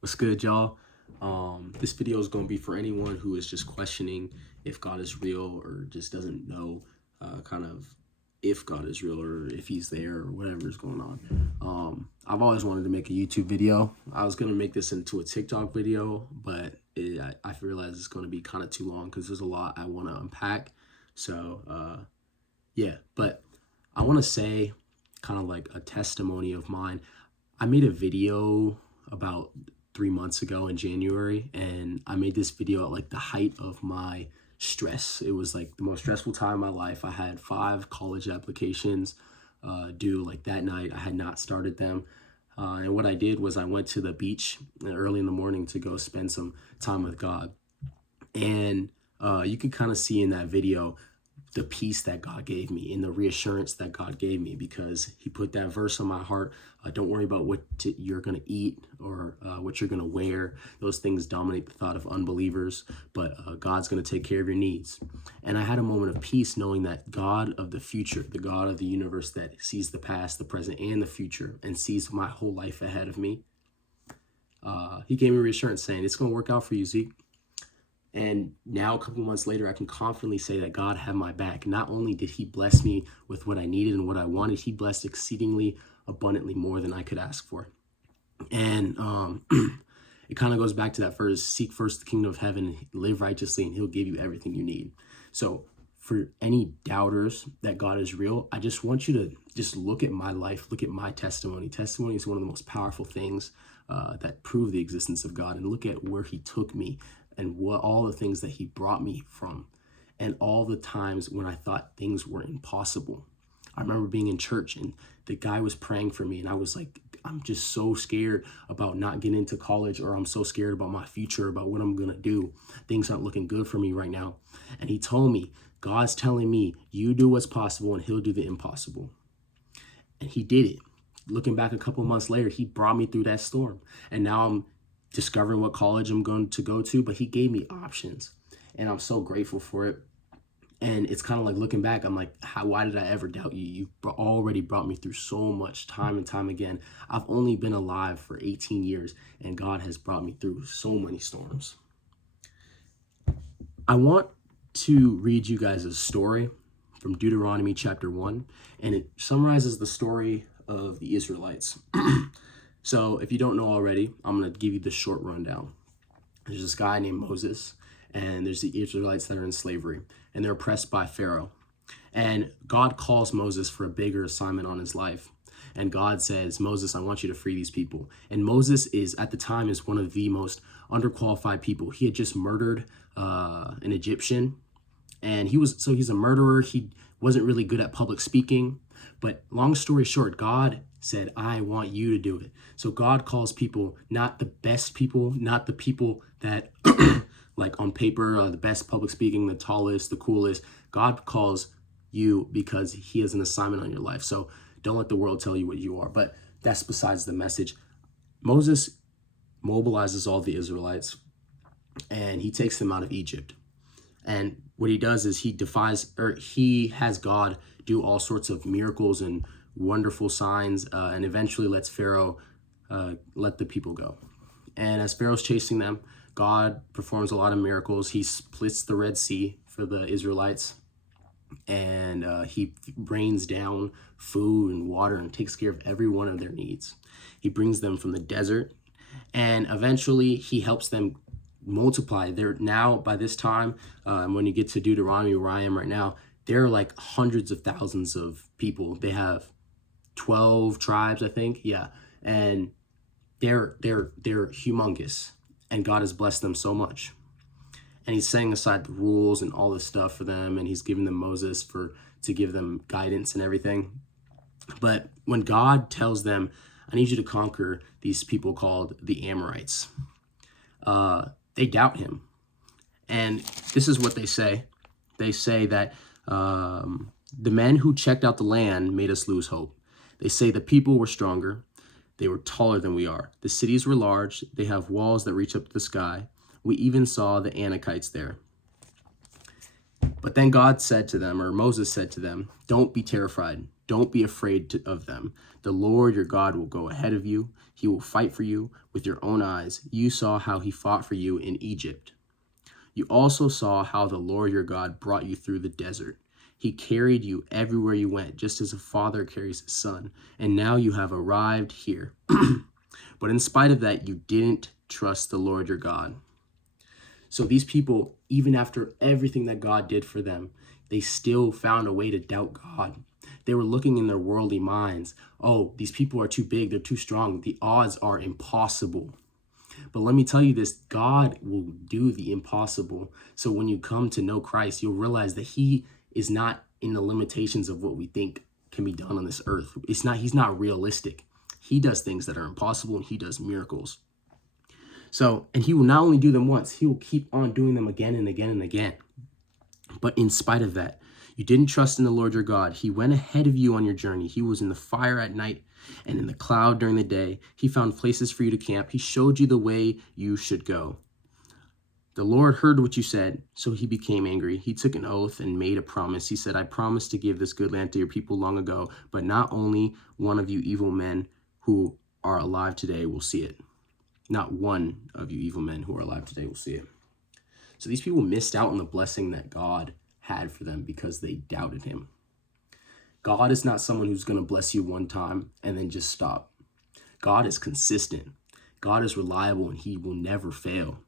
What's good, y'all? This video is going to be for anyone who is just questioning if God is real or just doesn't know kind of if God is real or if he's there or whatever is going on. I've always wanted to make a YouTube video. I was going to make this into a TikTok video, but I realized it's going to be kind of too long because there's a lot I want to unpack. So, yeah, but I want to say kind of like a testimony of mine. I made a video about 3 months ago in January, and I made this video at like the height of my stress. It was like the most stressful time of my life. I had 5 college applications due like that night. I had not started them. And what I did was I went to the beach early in the morning to go spend some time with God. And you can kind of see in that video the peace that God gave me and the reassurance that God gave me, because he put that verse on my heart. Don't worry about what you're going to eat or what you're going to wear. Those things dominate the thought of unbelievers, but God's going to take care of your needs. And I had a moment of peace knowing that God of the future, the God of the universe that sees the past, the present, and the future, and sees my whole life ahead of me, he gave me reassurance saying, it's going to work out for you, Zeke. And now, a couple months later, I can confidently say that God had my back. Not only did he bless me with what I needed and what I wanted, he blessed exceedingly abundantly more than I could ask for. And it kind of goes back to that verse, seek first the kingdom of heaven, live righteously, and he'll give you everything you need. So for any doubters that God is real, I just want you to just look at my life, look at my testimony. Testimony is one of the most powerful things that prove the existence of God, and look at where he took me and what all the things that he brought me from, and all the times when I thought things were impossible. I remember being in church and the guy was praying for me, and I was like, I'm just so scared about not getting into college, or I'm so scared about my future, about what I'm gonna do. Things aren't looking good for me right now. And he told me, God's telling me, you do what's possible and he'll do the impossible. And he did it. Looking back a couple months later, he brought me through that storm. And now I'm discovering what college I'm going to go to, but he gave me options, and I'm so grateful for it. And it's kind of like looking back, I'm like, why did I ever doubt you? You already brought me through so much time and time again. I've only been alive for 18 years, and God has brought me through so many storms. I want to read you guys a story from Deuteronomy chapter 1, and it summarizes the story of the Israelites. So if you don't know already, I'm going to give you the short rundown. There's this guy named Moses, and there's the Israelites that are in slavery, and they're oppressed by Pharaoh. And God calls Moses for a bigger assignment on his life. And God says, Moses, I want you to free these people. And Moses is, at the time, is one of the most underqualified people. He had just murdered an Egyptian, and he's a murderer. He wasn't really good at public speaking. But long story short, God said, I want you to do it. So God calls people, not the best people, not the people that like on paper, the best public speaking, the tallest, the coolest. God calls you because he has an assignment on your life. So don't let the world tell you what you are. But that's besides the message. Moses mobilizes all the Israelites, and he takes them out of Egypt. And what he does is he has God do all sorts of miracles and wonderful signs, and eventually lets Pharaoh let the people go. And as Pharaoh's chasing them, God performs a lot of miracles. He splits the Red Sea for the Israelites, and he rains down food and water and takes care of every one of their needs. He brings them from the desert, and eventually he helps them multiply. They're now, by this time, when you get to Deuteronomy, where I am right now, there are like hundreds of thousands of people. They have 12 tribes, I think. Yeah. And they're humongous, and God has blessed them so much. And he's setting aside the rules and all this stuff for them, and he's giving them Moses to give them guidance and everything. But when God tells them, I need you to conquer these people called the Amorites, they doubt him. And this is what they say. They say that the men who checked out the land made us lose hope. They say the people were stronger. They were taller than we are. The cities were large. They have walls that reach up to the sky. We even saw the Anakites there. But then God said to them, or Moses said to them, don't be terrified. Don't be afraid of them. The Lord your God will go ahead of you. He will fight for you with your own eyes. You saw how he fought for you in Egypt. You also saw how the Lord your God brought you through the desert. He carried you everywhere you went, just as a father carries his son. And now you have arrived here. But in spite of that, you didn't trust the Lord your God. So these people, even after everything that God did for them, they still found a way to doubt God. They were looking in their worldly minds. Oh, these people are too big. They're too strong. The odds are impossible. But let me tell you this, God will do the impossible. So when you come to know Christ, you'll realize that he is not in the limitations of what we think can be done on this earth. He's not realistic. He does things that are impossible, and he does miracles. So, and he will not only do them once, he will keep on doing them again and again and again. But in spite of that, you didn't trust in the Lord your God. He went ahead of you on your journey. He was in the fire at night and in the cloud during the day. He found places for you to camp. He showed you the way you should go. The Lord heard what you said, so he became angry. He took an oath and made a promise. He said, I promised to give this good land to your people long ago, but not only one of you evil men who are alive today will see it. Not one of you evil men who are alive today will see it. So these people missed out on the blessing that God had for them because they doubted him. God is not someone who's going to bless you one time and then just stop. God is consistent. God is reliable, and he will never fail.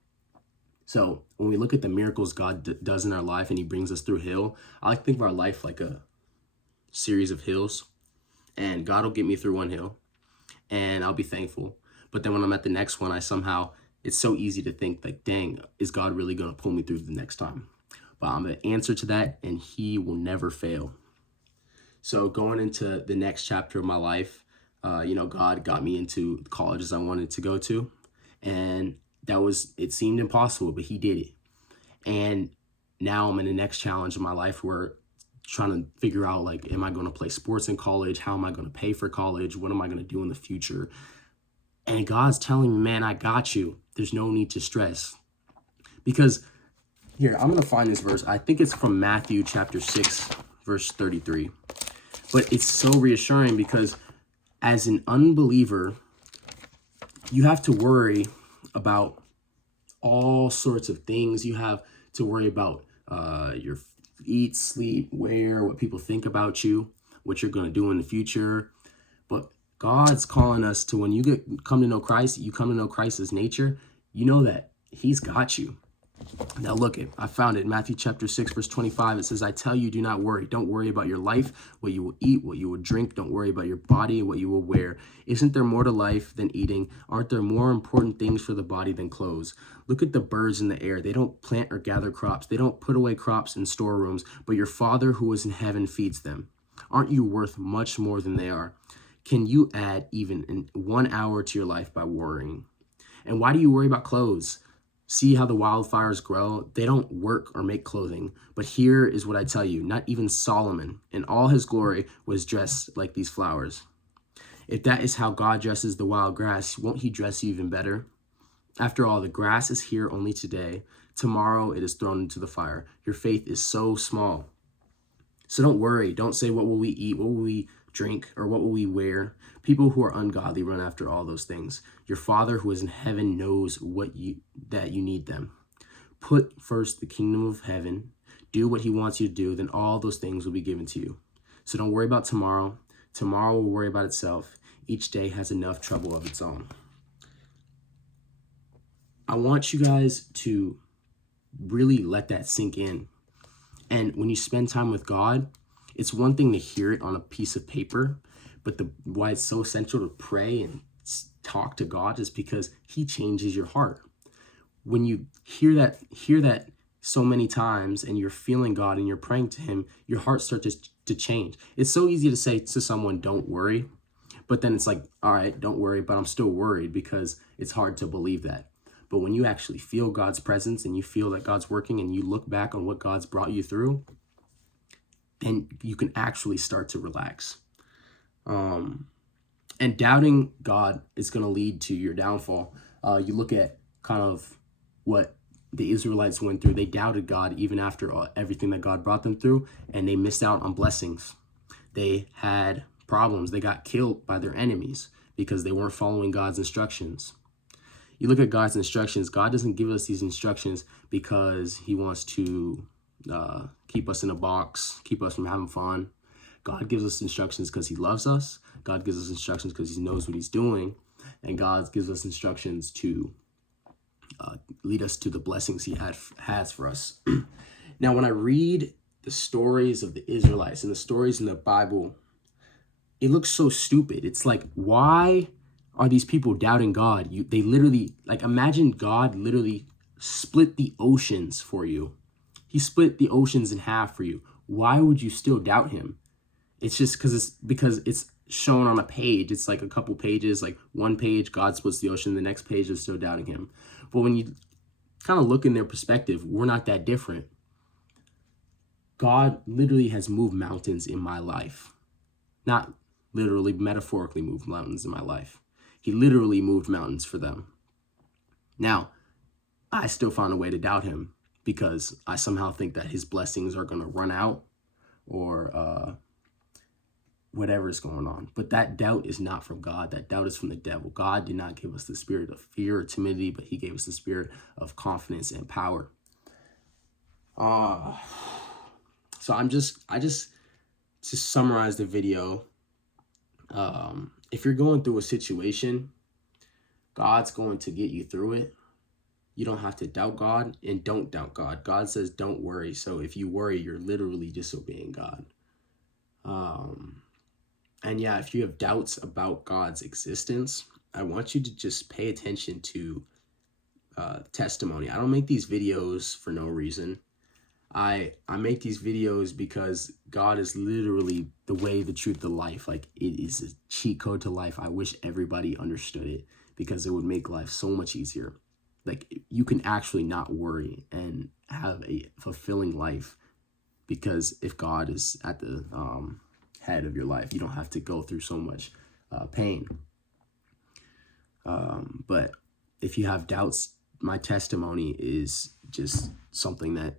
So when we look at the miracles God does in our life and he brings us through hill, I like to think of our life like a series of hills. And God will get me through one hill and I'll be thankful. But then when I'm at the next one, it's so easy to think like, dang, is God really going to pull me through the next time? But I'm going to answer to that, and he will never fail. So going into the next chapter of my life, God got me into the colleges I wanted to go to. And it seemed impossible, but he did it. And now I'm in the next challenge of my life where trying to figure out, like, am I going to play sports in college? How am I going to pay for college? What am I going to do in the future? And God's telling me, man, I got you. There's no need to stress. Because here, I'm going to find this verse. I think it's from Matthew chapter 6, verse 33. But it's so reassuring because as an unbeliever, you have to worry about all sorts of things. You have to worry about your eat, sleep, wear, what people think about you, what you're going to do in the future. But God's calling us to, when you come to know Christ, you come to know Christ's nature, you know that he's got you. Now look, I found it in Matthew chapter 6, verse 25. It says, I tell you, do not worry. Don't worry about your life, what you will eat, what you will drink. Don't worry about your body, what you will wear. Isn't there more to life than eating? Aren't there more important things for the body than clothes? Look at the birds in the air. They don't plant or gather crops. They don't put away crops in storerooms, but your Father who is in heaven feeds them. Aren't you worth much more than they are? Can you add even 1 hour to your life by worrying? And why do you worry about clothes? See how the wildflowers grow? They don't work or make clothing. But here is what I tell you, not even Solomon in all his glory was dressed like these flowers. If that is how God dresses the wild grass, won't he dress you even better? After all, the grass is here only today. Tomorrow it is thrown into the fire. Your faith is so small. So don't worry. Don't say, what will we eat? What will we drink? Or what will we wear? People who are ungodly run after all those things. Your Father who is in heaven knows that you need them. Put first the kingdom of heaven. Do what he wants you to do. Then all those things will be given to you. So don't worry about tomorrow. Tomorrow will worry about itself. Each day has enough trouble of its own. I want you guys to really let that sink in. And when you spend time with God, it's one thing to hear it on a piece of paper, but why it's so essential to pray and talk to God is because he changes your heart. When you hear that so many times and you're feeling God and you're praying to him, your heart starts to change. It's so easy to say to someone, don't worry, but then it's like, all right, don't worry, but I'm still worried because it's hard to believe that. But when you actually feel God's presence and you feel that God's working and you look back on what God's brought you through, then you can actually start to relax. And doubting God is going to lead to your downfall. You look at kind of what the Israelites went through. They doubted God even after everything that God brought them through, and they missed out on blessings. They had problems. They got killed by their enemies because they weren't following God's instructions. You look at God's instructions, God doesn't give us these instructions because he wants to keep us in a box, keep us from having fun. God gives us instructions because he loves us. God gives us instructions because he knows what he's doing. And God gives us instructions to lead us to the blessings he has for us. Now, when I read the stories of the Israelites and the stories in the Bible, it looks so stupid. It's like, why are these people doubting God? They literally, like, imagine God literally split the oceans for you. He split the oceans in half for you. Why would you still doubt him? It's just because it's shown on a page. It's like a couple pages, like one page, God splits the ocean. The next page is still doubting him. But when you kind of look in their perspective, we're not that different. God literally has moved mountains in my life. Not literally, metaphorically moved mountains in my life. He literally moved mountains for them. Now, I still found a way to doubt him because I somehow think that his blessings are going to run out or whatever is going on. But that doubt is not from God. That doubt is from the devil. God did not give us the spirit of fear or timidity, but he gave us the spirit of confidence and power. So I just to summarize the video, if you're going through a situation, God's going to get you through it. You don't have to doubt God, and don't doubt God. God says don't worry. So if you worry, you're literally disobeying God. And yeah, if you have doubts about God's existence, I want you to just pay attention to testimony. I don't make these videos for no reason. I make these videos because God is literally the way, the truth, the life. Like, it is a cheat code to life. I wish everybody understood it because it would make life so much easier. Like, you can actually not worry and have a fulfilling life because if God is at the head of your life, you don't have to go through so much pain. But if you have doubts, my testimony is just something that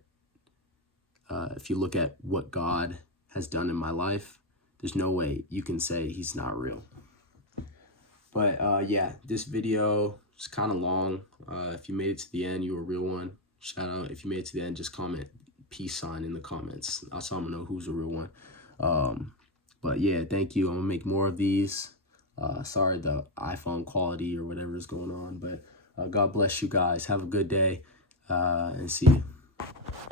if you look at what God has done in my life, there's no way you can say he's not real. But yeah, this video is kind of long. If you made it to the end, you were a real one. Shout out. If you made it to the end, just comment peace sign in the comments. That's how I'm gonna know who's a real one. But yeah, thank you. I'm gonna make more of these. Sorry the iPhone quality or whatever is going on, but God bless you guys. Have a good day and see you.